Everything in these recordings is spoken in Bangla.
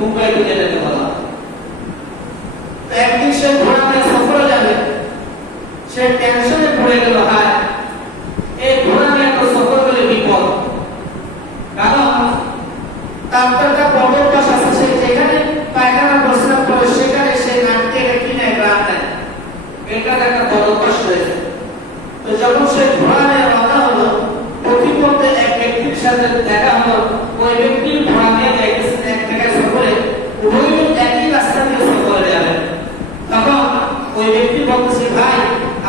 মুম্বাই ঢুকে যেতে বলা। একদিন সে ঘোড়া নিয়ে সফরে যাবে, সে টেনশনে পড়ে গেল, হায় এই ঘোড়া নিয়ে তো সফর করলে বিপদ, কারণ তার তো একটা বদভ্যাস আছে, সে যেখানে পায়খানা প্রস্রাব করে সেখানে সে নাটকে রেখে নেয়, গ্রাম নেয়, এটার একটা বদভ্যাস রয়েছে। তো যখন সে ঘোড়া নিয়ে রওনা হলো, প্রতিপক্ষে এক ব্যক্তির সাথে দেখা হলো, ওই ব্যক্তি ঘোড়া নিয়ে যাইতেছেন এক জায়গায় সফরে, উভয় একই রাস্তা দিয়ে সফরে যাবেন। তখন ওই ব্যক্তি বলতেছে, ভাই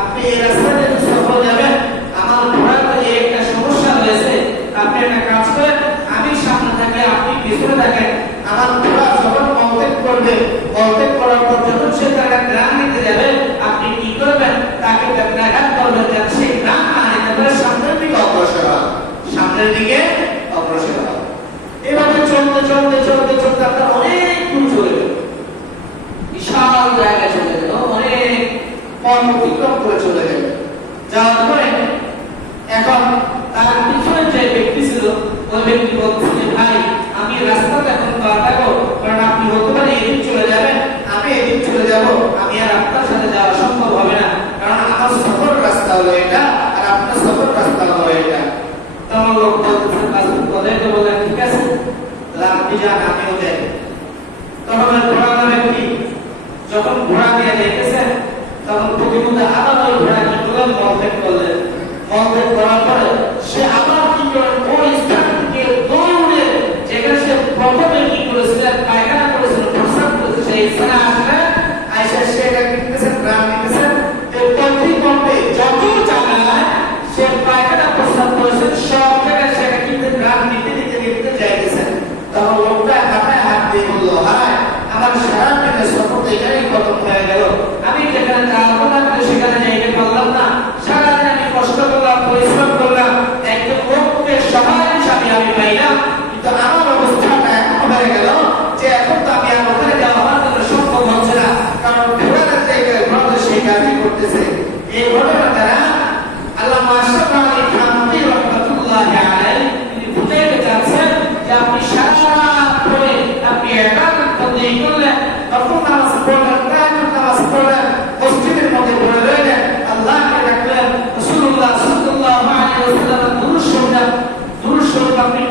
আপনি এই রাস্তা দিয়ে সফরে যাবেন, আমার ঘোড়াতে একটা সমস্যা হয়েছে, আপনি একটা কাজ করেন, আমি সামনে থাকি আপনি পিছনে থাকেন, আমার ঘোড়া যখন মলত্যাগ করবে, মলত্যাগ করার পর যখন সে তার গ্রাম নিতে যাবে, আপনি কি করবেন, তাকে ব্যাঘাত করবেন যাতে সে গ্রাম না নিতে পারে, সামনের দিকে অগ্রসর হয়, সামনের দিকে অগ্রসর হয়। এভাবে চলতে চলতে চলতে চলতে আপনার অনেক দূর চলে গেল, বিশাল জায়গায় চলে গেল, অনেক পথ অতিক্রম করে চলে গেল। যাওয়ার পরে এখন তার পিছনে যে ব্যক্তি ছিল, ওই ব্যক্তি বলছে, ভাই আমি রাস্তাটা এখন পাল্টাবো, কারণ আপনি হতে পারে এদিক চলে যাবেন, আমি এদিক চলে যাব, আমি আর আপনার সাথে যাওয়া সম্ভব হবে না, কারণ আমার সফর রাস্তা হলো এটা আর আপনার সফর রাস্তা হলো এটা। তখন লোক বলতেছে, কথাই তো বলে, ঠিক আছে আপনি যান, আমিও যাই। তখন ঘোড়া ব্যক্তি যখন ঘোড়া দিয়ে দেখেছেন, তখন প্রতিমধ্যে আবার ওই ঘোড়া কি করলেন, মলত্যাগ করলেন। মলত্যাগ করার পরে সে আবার কি করেন, ওই স্থান থেকে দৌড়ে যেখানে সে প্রথমে কি করেছিলেন, পায়খানা করেছিল, প্রস্রাব করেছিল, সেই স্থানে আসলেন, আইসা সে এটা কিনতেছেন, গ্রাম নিতেছেন, এই প্রতিপক্ষে যত জায়গায় সে পায়খানা প্রস্রাব করেছেন, সব জায়গায় সেটা কিনতে গ্রাম নিতে নিতে নিতে যাইতেছেন। তখন লোকটা হাতায় হাত দিয়ে বললো, হায় আমার সারা দিনের সফর এখানেই খতম হয়ে গেল, আমি যেখানে যাবো না সেখানে যাইতে পারলাম না, সারাদিন আমি কষ্ট করলাম, পরিশ্রম করলাম, একজন লোককে সহায় হিসাবে আমি পাইলাম, কিন্তু আমার অবস্থাটা এমন হয়ে গেল যে এখন তো আমি আর ওখানে যাওয়া আমার জন্য সম্ভব হচ্ছে না, কারণ ঘোড়ার জায়গায় ঘোড়া সেই কাজই করতেছে। এই ঘটনা দ্বারা আল্লামা আশরাফ আলী থানভী রাহমাতুল্লাহি আলাইহি তিনি বুঝাইতে চাচ্ছেন যে আপনি সারা পরে আপনি ইবাদত বন্দেগী করলেন, নফল নামাজ পড়লেন, তাহাজ্জুদ নামাজ পড়লেন, মসজিদের মধ্যে পড়ে রইলেন, আল্লাহকে ডাকলেন, রাসূলুল্লাহ সাল্লাল্লাহু আলাইহি ওয়াসাল্লাম দুরূদ শরীফ আপনি